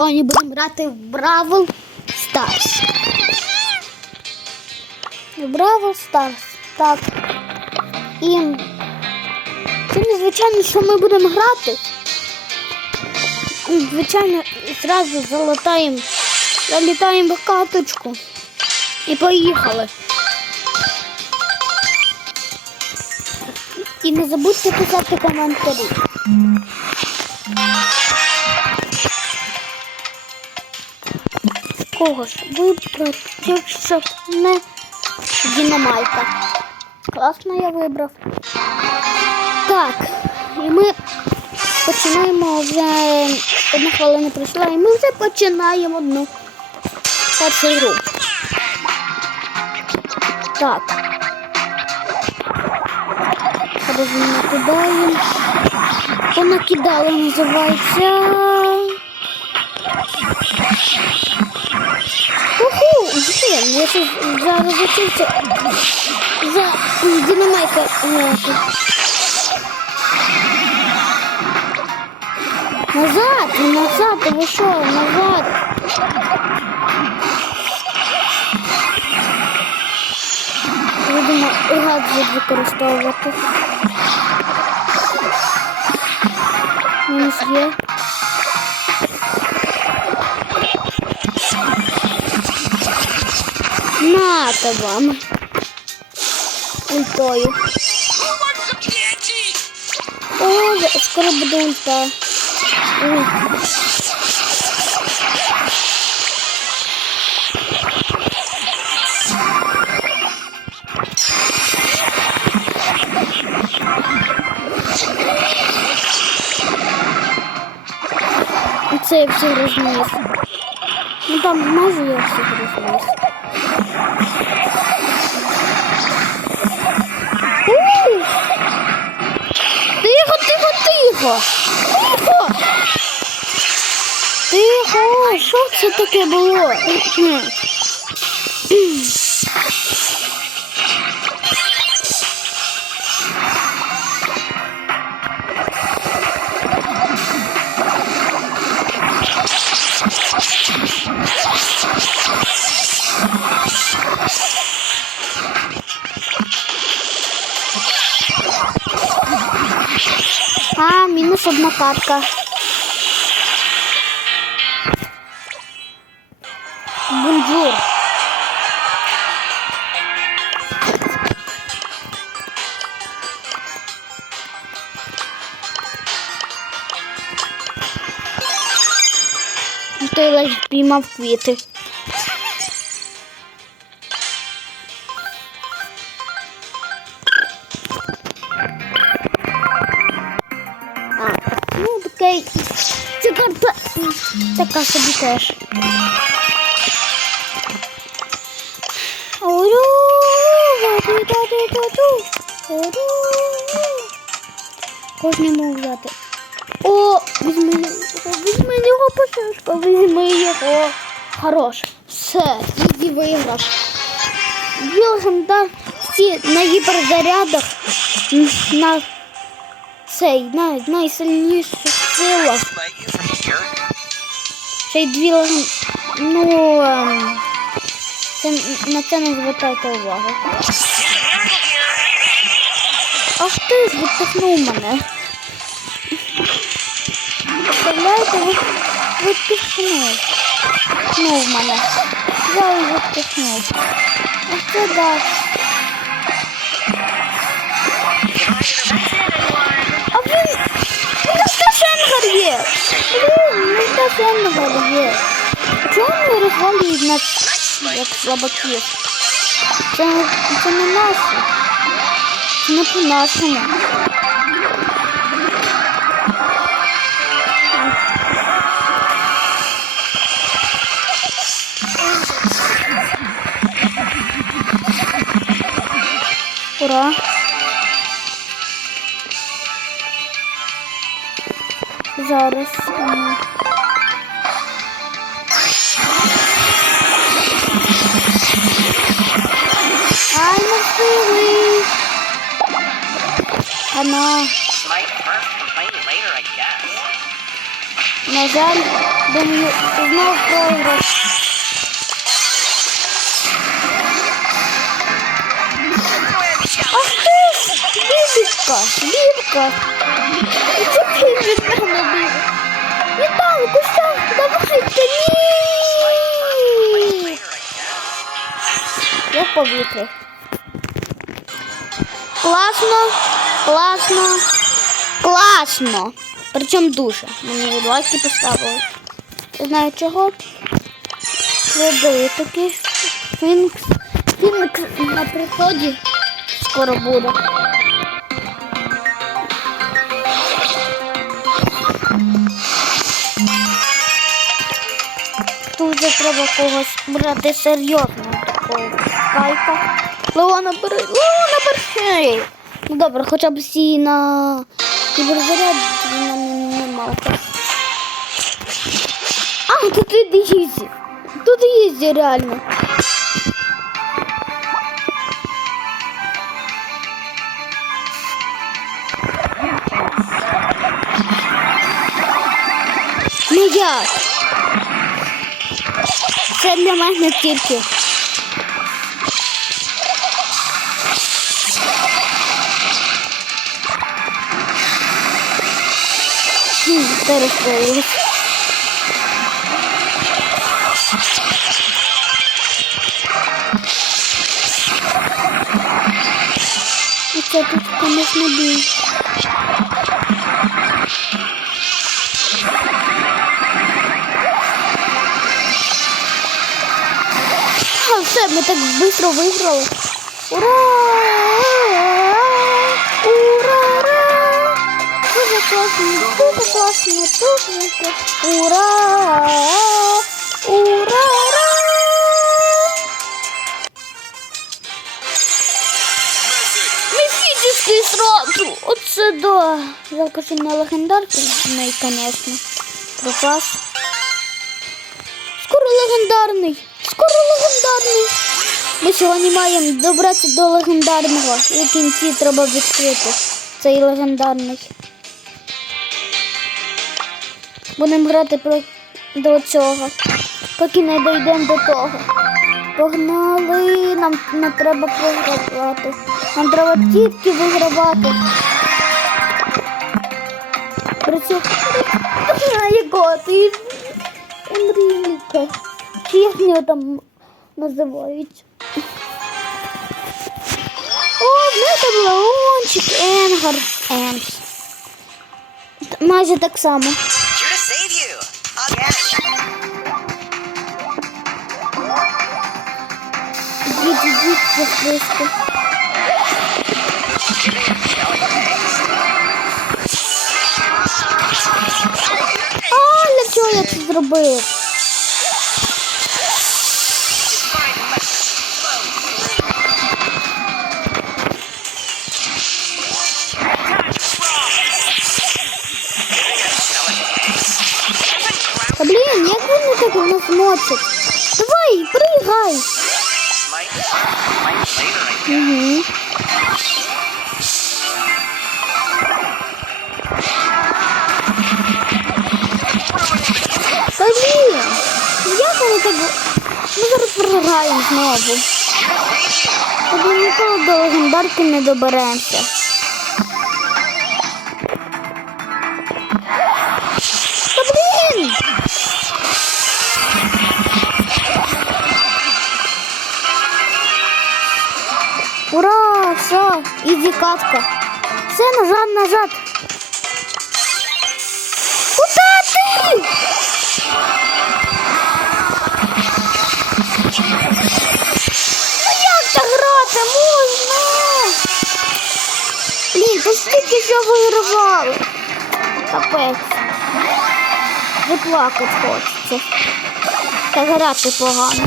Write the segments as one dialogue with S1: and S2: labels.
S1: Сьогодні будемо грати в Бравл Старс. Бравл Старс. Так. І це незвичайно, що ми будемо грати. Звичайно, зразу залатаємо, залітаємо в каточку. І поїхали. І не забудьте писати коментарі. Кого ж вибрати, не Дінамайка? Класно я вибрав. Так, і ми починаємо вже одна хвилина пройшла, і ми вже починаємо одну першу гру. Так. Накидаємо. Понакидали, називається. Уху, блін, я ще зараз зачився за динамайка грати. Назад, назад, ви що, назад. Будемо гаджет використовувати. Мінус є. Нате вам. Ультою. О, за- скоро буде ульта. Ой. І Це я всіх розніс. Ну там майже я всіх розніс. Тихо. Тихо. Тихо. Що це таке було? Мінус одна картка. Бонжур. Той ледь піймав квіти. Такий. Ця така собі теж. Кожний мог взяти. О, візьми його, візьми його, пошашка, візьми його. Хорош. Все, іди виграш. Білгем, да, всі на гіперзарядах, на цей, на Ще й дві леген... Ну, ем, це, на це не звертайте увагу. Ах ти ж відпихнув мене. Представляєте, відпихнув. Відпихнув мене. Я і відпихнув. Ах це да. Сташенгар є. Блін, він Сташенгар є. Чого вони розвалюють нас, як слабаків? Це, не- це не наше. Зараз. м, Ай, не встигли. Ана.
S2: Smite first, complain later, I guess.
S1: На жаль, думаю, знов програш. Ах ти ж, бібка, бібка. І це ти мене бібка. Віталику, що? Давайте, ні! Я в. Класно, класно, класно. Причому дуже. Мені лайки поставили. Не знаю чого. Видаю такий фінкс. Фінкс на приході скоро буде. Треба когось брати серйозно такого скайпа. Леона бери. Леона бери. Ну добре, хоча б всі на кіберзаряд нема. А, тут і їздять. Тут їздять реально. Ну як? Це для мене тільки. Хм, Зараз проявилось. Оце тут, конечно, бій. А, все, ми так швидко виграли. Ура! Ура! Дуже класно, дуже класно, дуже класно. Ура! Ура! Міфічний сразу! Оце да! Жалко, що не легендарки, в неї, звісно. Пропас. Скоро легендарний! Скоро легендарний! Ми сьогодні маємо добратися до легендарного. І в кінці треба відкрити цей легендарний. Будемо грати до цього, поки не дійдемо до того. Погнали, нам не треба програвати. Нам треба тільки вигравати. Якого ти Емрійка. Його там називають? О, в мене там Леончик, Енгар, Емс. Майже так само. За списку. А, для чого я це зробив? Нас мочать? Давай, пригай. Угу. Та блін, як вони так... Ми зараз програємо знову. Тобі ніколи до легендарки не доберемося. Іди катка. Все, назад, назад. Куда ти? Ну як так грати можна? Блін, то стільки що вигравали. Капець. Заплакати хочеться. Та грати погано.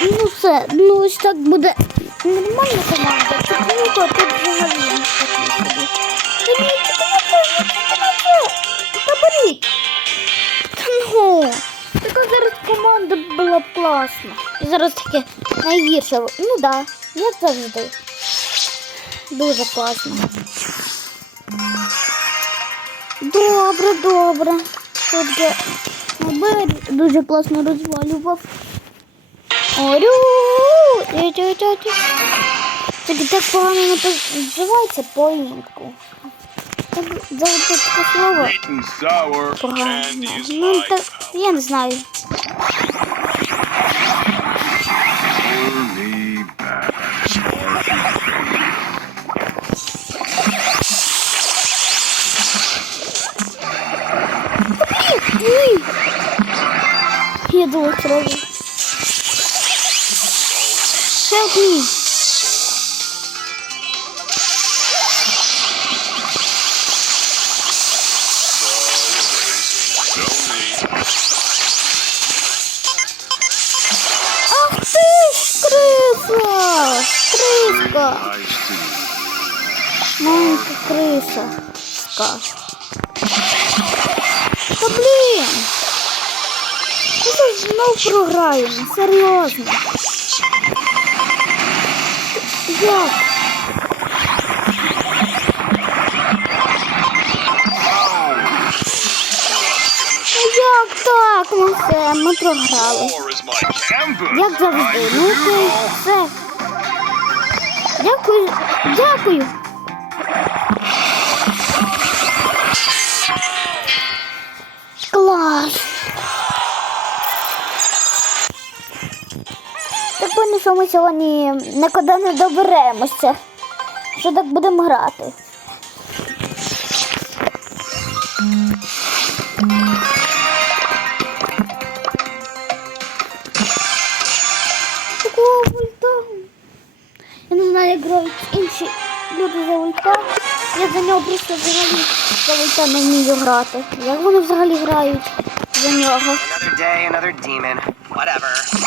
S1: Ну все, ну ось так буде нормальна команда. Тут нікого тут взагалі не такі. Та це, це. Ну, така зараз команда була б класна. І зараз таке найгірше. Ну да, як завжди. Дуже класно. Добре, добре. Тут Бер дуже класно розвалював. Орю! Тю-тю-тю-тю. Тільки так погано не називається по-інку. Так завжди таке слово
S3: Sweet and sour
S1: погано.
S3: candy is
S1: Ну,
S3: my
S1: так, я не знаю.
S3: only bad.
S1: Ні. Я думаю, сразу. Help. Ах ти ж, криса! Криска! Маленька криса. Та блін! Ми тут знов програємо, серйозно. Ну як так? Ну все, ми програли. Як завжди. Ну все. Дякую. Дякую. Що ми сьогодні нікуди не доберемося. Що так будемо грати. Я не знаю, як грають інші люди за ульта. Я за нього просто взагалі за ульта не вмію грати. Як вони взагалі грають за нього?
S2: Another day, another demon. Whatever.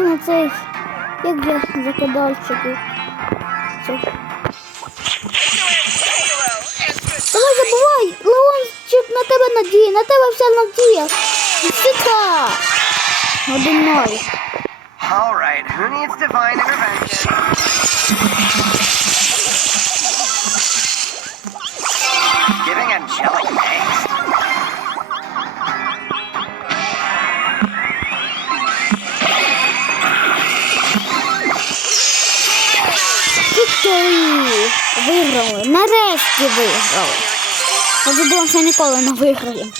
S1: На цей. Як я закидальчики. Давай забувай! Леончик на тебе надіє, на тебе вся надія. Сіка! Один ноль.
S2: All who needs divine intervention? Giving angelic
S1: Нарешті виграли! Я думала, що ніколи не виграємо.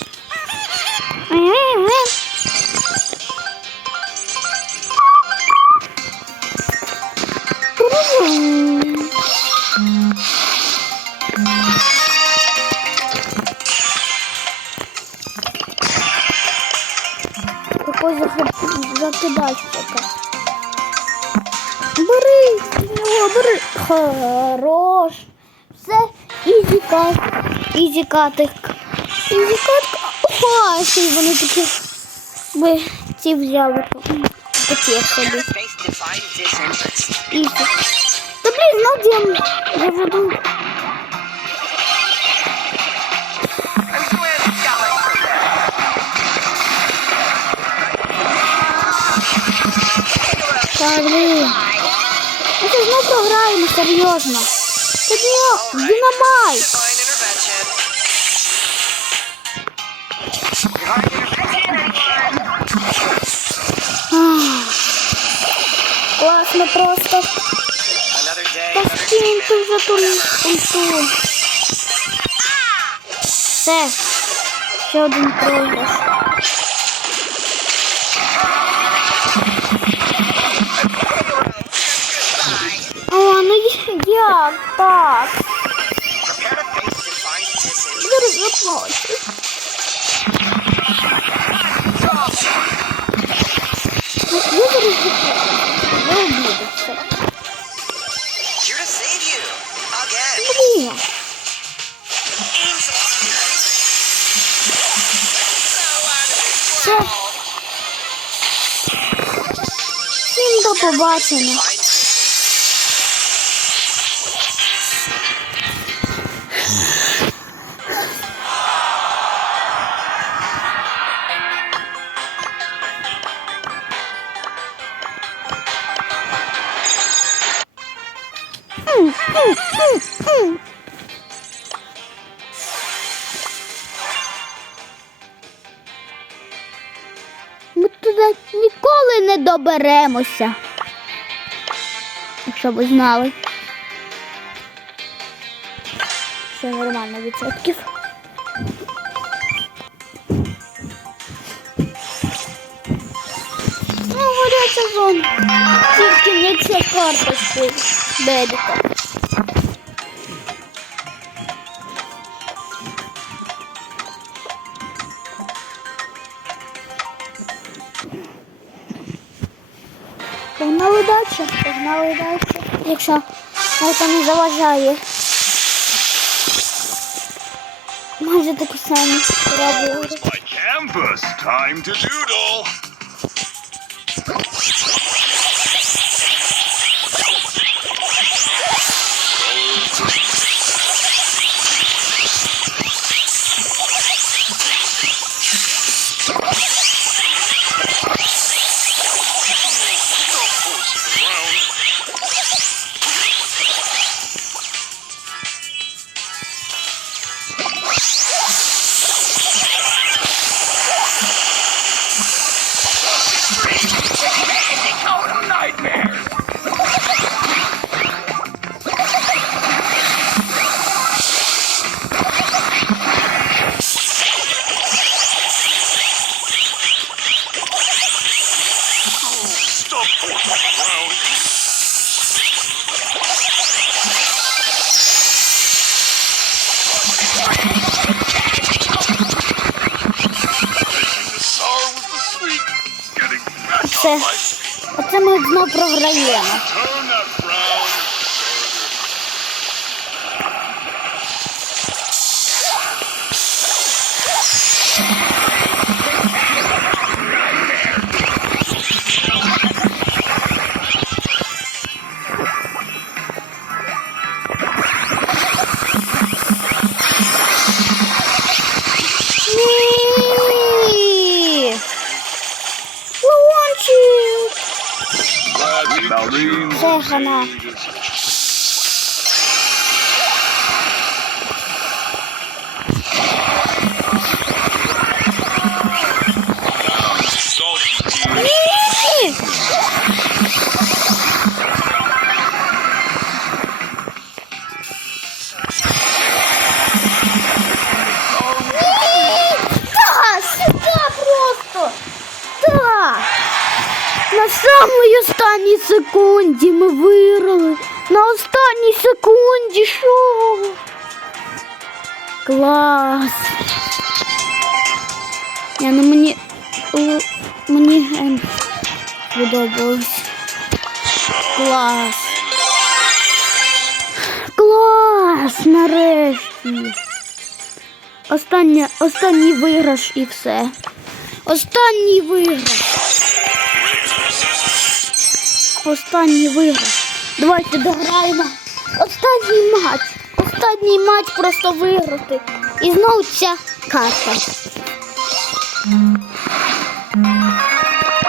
S1: Какой закидальщика. Бери, бери. Хорош. Все, ізі кат. Ізі катик. Ізі катик. О, ще й вони такі. Ми ці взяли. Такі собі.
S2: Face divine disinterest.
S1: Ізі. Та блін, знов я, я вже думаю.
S2: I'm doing scouting for that.
S1: Та блін. Ми це знов програємо, серйозно.
S2: Intervention, anyone?
S1: класно просто. Скинь ти вже ту ульту. Все. Ще один програш. Як так? Зараз заплачу. Я зараз заплачу. Я обідався. Блін. Все. Всім до побачення. Не доберемося. Якщо ви знали. Все нормально відсотків. Ну, горяча зона. Тільки не ця карточка Бедика. Далі. Якщо це не заважає. Майже такі самі робили.
S3: My. Time to doodle. Feet.
S1: Оце ми знов програємо.
S3: Balloons.
S1: Все, секунді ми виграли. На останній секунді що? Клас. Я ну мені мені ем, сподобалось. Клас. Клас, нарешті. Остання, останній виграш і все. Останній виграш. Останній виграш. Давайте дограємо. Останній матч. Останній матч просто виграти. І знову ця карта.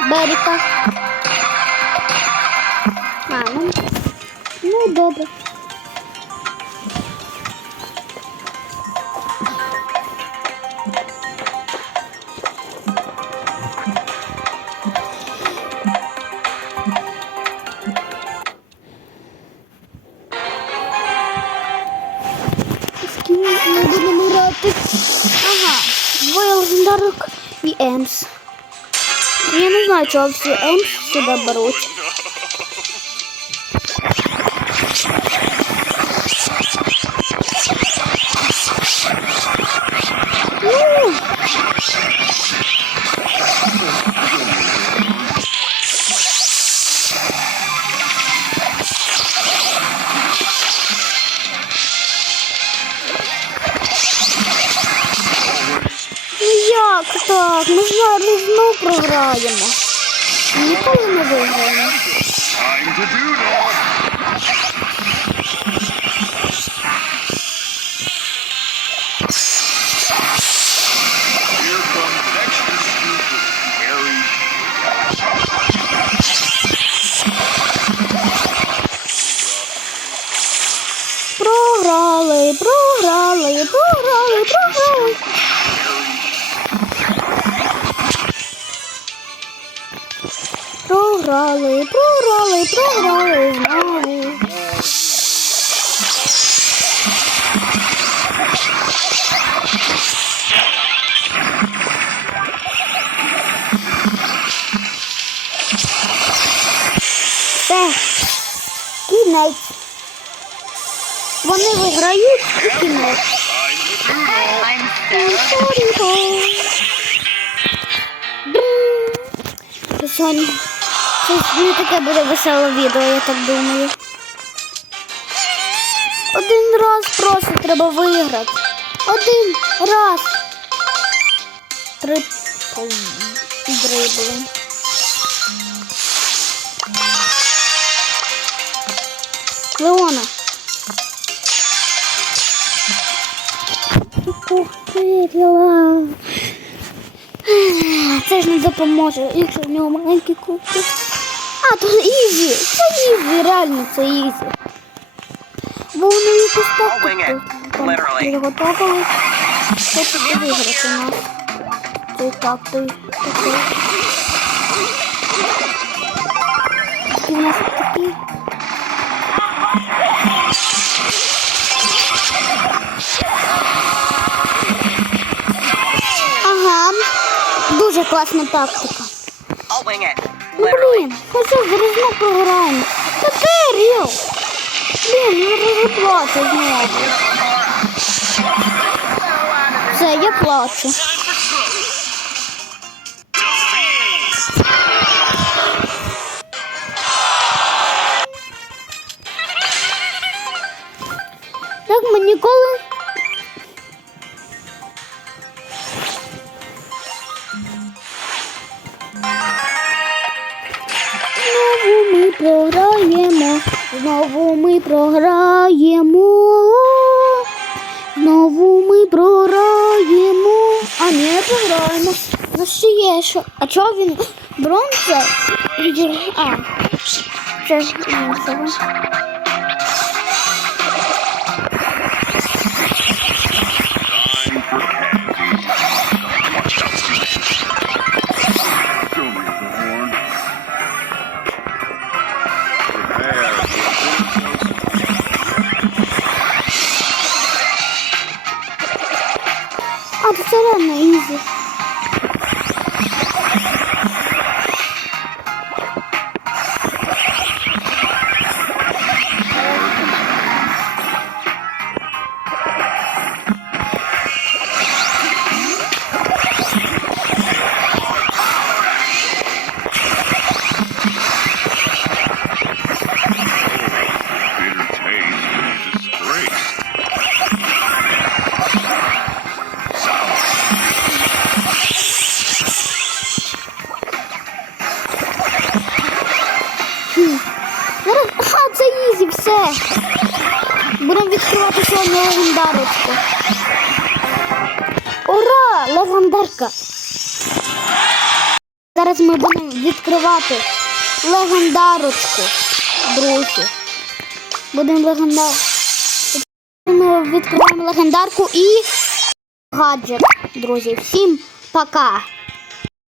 S1: Беріка. А, ну, ну добре. Емс. Я не знаю, чого всі Емс сюди беруть. Програли, програли, програли, програли. Програли, програли, знову. Все. Кінець. Вони виграють
S3: that.
S1: Це Сьогодні не таке буде веселе відео, я так думаю. Один раз просто треба виграти. Один раз. Три дрибли. Леона. Ух. Це ж не допоможе, якщо в нього маленький кубки. А, то ізі. Це ізі, реально це ізі. Бо вони
S2: it,
S1: там підготовили. Щоб виграти нас. Це так, той такий. І у нас класна тактика.
S2: I'll wing it.
S1: Ну
S2: Literally.
S1: блін, ну що зараз знову програємо. Та ти, Ріо? Блін, ну розплачу знову. Все, я плачу. Так ми ніколи. Знову ми програємо, знову ми програємо. А не програємо. Ну ще є що. А чого він бронза? А, це легендарочку, друзі. Будемо легендар. Ми відкриваємо легендарку і гаджет, друзі. Всім пока!